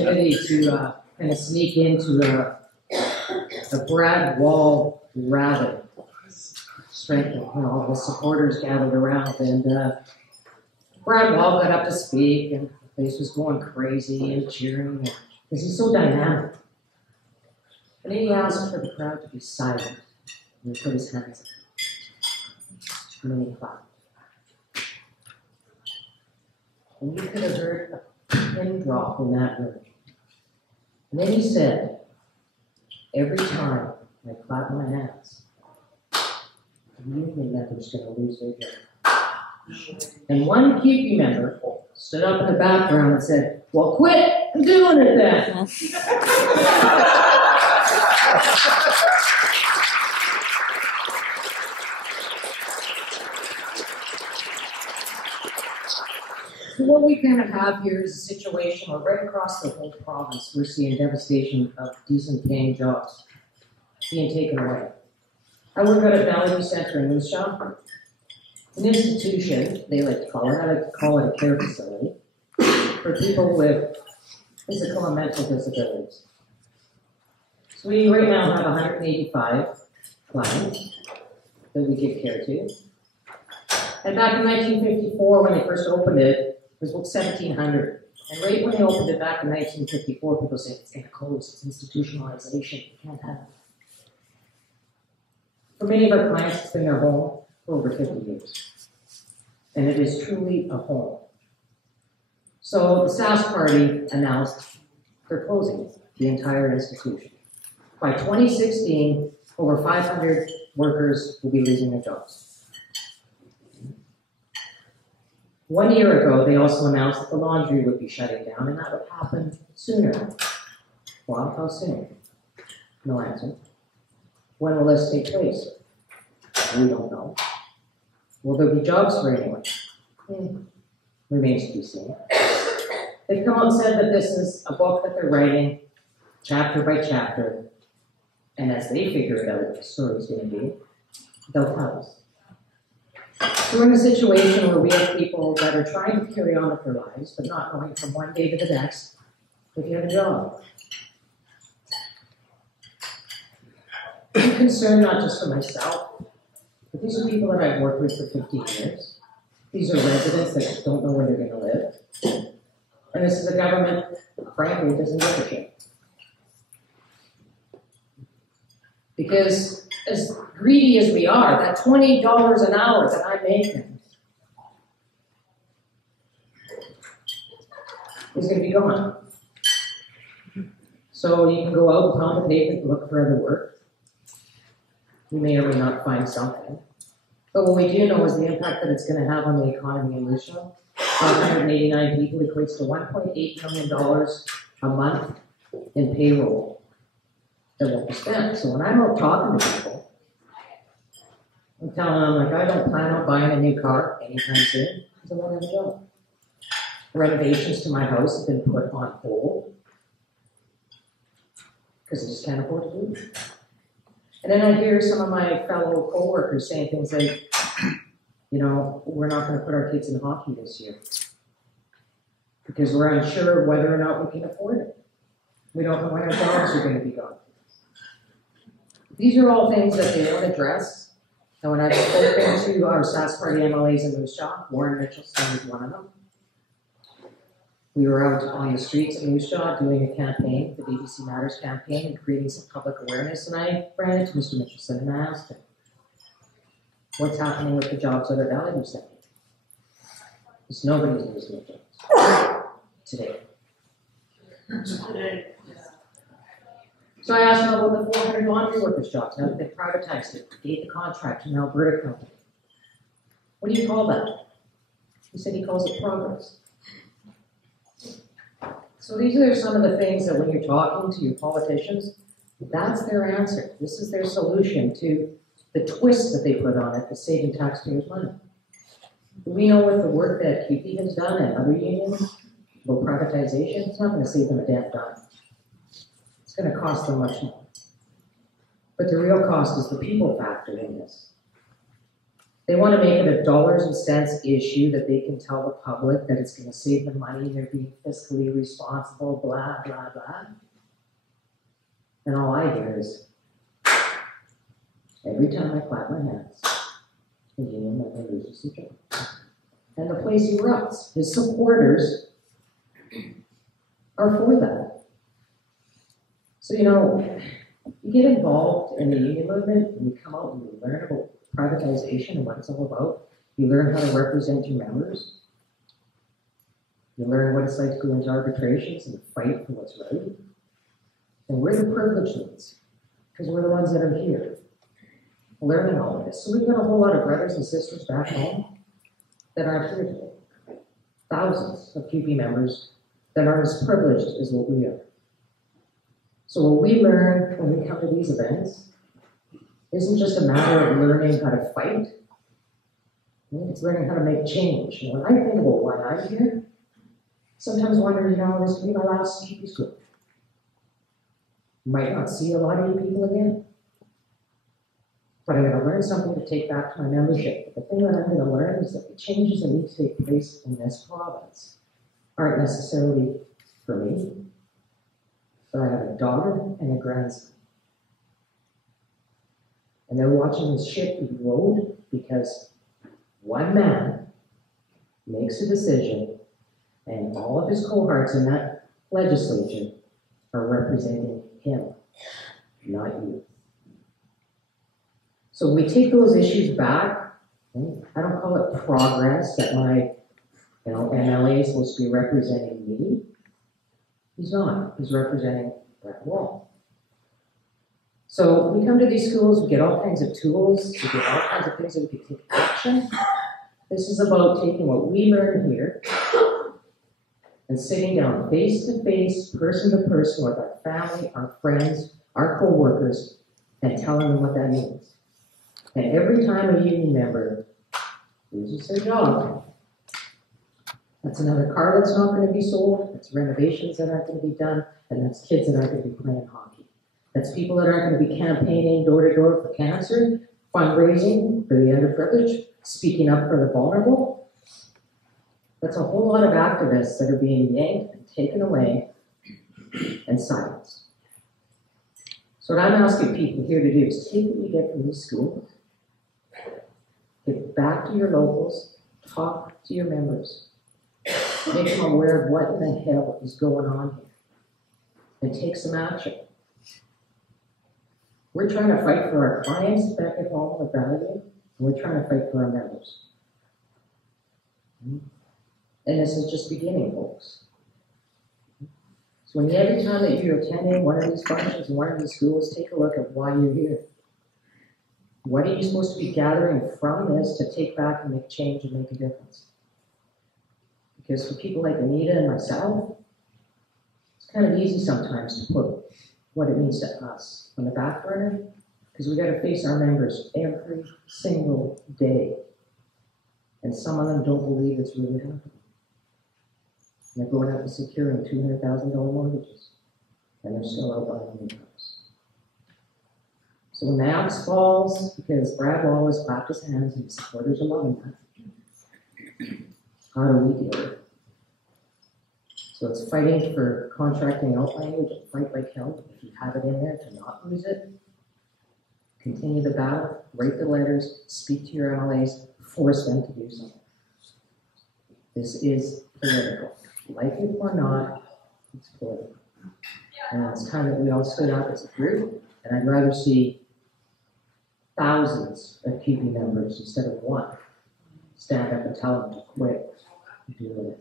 opportunity to kind of sneak into a Brad Wall rally. Strength, all the supporters gathered around, and Brad Wall got up to speak, and the place was going crazy and cheering because he's so dynamic. And then he asked for the crowd to be silent, and he put his hands up, and then he clapped. And you could have heard a pin drop in that room. And then he said, every time I clap my hands, the union member's going to lose their job. And one QP member stood up in the background and said, well, quit doing it then. So what we kind of have here is a situation where right across the whole province, we're seeing devastation of decent paying jobs being taken away. I work out at Valley Center in Moose Jaw. An institution, they like to call it, I like to call it a care facility for people with physical and mental disabilities. So we right now have 185 clients that we give care to. And back in 1954, when they first opened it, it was about 1,700. And right when they opened it back in 1954, people said, it's going to close, it's institutionalization, you can't have it. For many of our clients, it's been their home for over 50 years. And it is truly a home. So the SAS Party announced they're closing the entire institution. By 2016, over 500 workers will be losing their jobs. 1 year ago, they also announced that the laundry would be shutting down, and that would happen sooner. Well, how soon? No answer. When will this take place? We don't know. Will there be jobs for anyone? Remains to be seen. They've come out and said that this is a book that they're writing, chapter by chapter, and as they figure it out what the story's going to be, they'll tell us. So we're in a situation where we have people that are trying to carry on with their lives, but not knowing from one day to the next if you have a job. I'm concerned not just for myself, but these are people that I've worked with for 15 years. These are residents that don't know where they're going to live. And this is a government, frankly, doesn't give a shit. Because as greedy as we are, that $20 an hour that I'm making is going to be gone. So you can go out and pound the pavement and look for other work. You may or may not find something. But what we do know is the impact that it's going to have on the economy in Moose Jaw. 589 people equates to $1.8 million a month in payroll that won't be spent. So when I'm out talking to people, I'm telling them, like, I don't plan on buying a new car anytime soon because I won't have a job. Renovations to my house have been put on hold because I just can't afford to do it. And then I hear some of my fellow co-workers saying things like, you know, we're not going to put our kids in hockey this year because we're unsure whether or not we can afford it. We don't know when our jobs are going to be gone. These are all things that they don't address. And when I've spoken to our SAS Party MLAs in Moose Jaw, Warren Mitchellson is one of them. We were out on the streets of Moose Jaw doing a campaign, the BBC Matters campaign, and creating some public awareness. And I ran into Mr. Mitchellson and I asked him, what's happening with the jobs that are valued today? Because nobody's losing their jobs today. So I asked him about the 400 laundry workers' jobs. Now that they privatized it, gave the contract to an Alberta company. What do you call that? He said he calls it progress. So these are some of the things that when you're talking to your politicians, that's their answer. This is their solution to the twist that they put on it, is saving taxpayers' money. We know with the work that QP has done and other unions about privatization, it's not going to save them a damn dime. It's going to cost them much more. But the real cost is the people factor in this. They want to make it a dollars and cents issue that they can tell the public that it's going to save them money, they're being fiscally responsible, blah, blah, blah. And all I hear is, every time I clap my hands, the union member loses the job. And the place erupts. His supporters are for that. So, you know, you get involved in the union movement and you come out and you learn about privatization and what it's all about. You learn how to represent your members. You learn what it's like to go into arbitrations and fight for what's right. And we're the privileged ones, because we're the ones that are here, learning all of this. So we've got a whole lot of brothers and sisters back home that aren't here today. Thousands of QP members that are as privileged as what we are. So what we learn when we come to these events isn't just a matter of learning how to fight. It's learning how to make change. And when I think about why I'm here, sometimes wonder, you know, this could be my last QP school. Might not see a lot of you people again. But I'm going to learn something to take back to my membership. But the thing that I'm going to learn is that the changes that need to take place in this province aren't necessarily for me, but I have a daughter and a grandson. And they're watching this ship erode because one man makes a decision and all of his cohorts in that legislature are representing him, not you. So we take those issues back. I don't call it progress that my MLA is supposed to be representing me. He's not. He's representing that wall. So we come to these schools, we get all kinds of tools, we get all kinds of things that we can take action. This is about taking what we learn here and sitting down face to face, person to person with our family, our friends, our co-workers, and telling them what that means. And every time a union member loses their job, that's another car that's not going to be sold, that's renovations that aren't going to be done, and that's kids that aren't going to be playing hockey. That's people that aren't going to be campaigning door to door for cancer, fundraising for the underprivileged, speaking up for the vulnerable. That's a whole lot of activists that are being yanked and taken away and silenced. So what I'm asking people here to do is take what you get from these schools, get back to your locals, talk to your members, make them aware of what in the hell is going on here, and take some action. We're trying to fight for our clients back at home with value, and we're trying to fight for our members. And this is just beginning, folks. So every time that you're attending one of these functions in one of these schools, take a look at why you're here. What are you supposed to be gathering from this to take back and make change and make a difference? Because for people like Anita and myself, it's kind of easy sometimes to put what it means to us on the back burner, because we got to face our members every single day. And some of them don't believe it's really happening. And they're going out and securing $200,000 mortgages, and they're still out buying a new house. So when the axe falls, because Brad Wallace clapped his hands and his supporters are loving that, how do we deal with it? So it's fighting for contracting out language and fight like hell. If you have it in there to not lose it, continue the battle, write the letters, speak to your MLAs, force them to do something. This is political. Like it or not, it's political. And it's time that we all stood up as a group, and I'd rather see thousands of QP members instead of one stand up and tell them to quit and do it.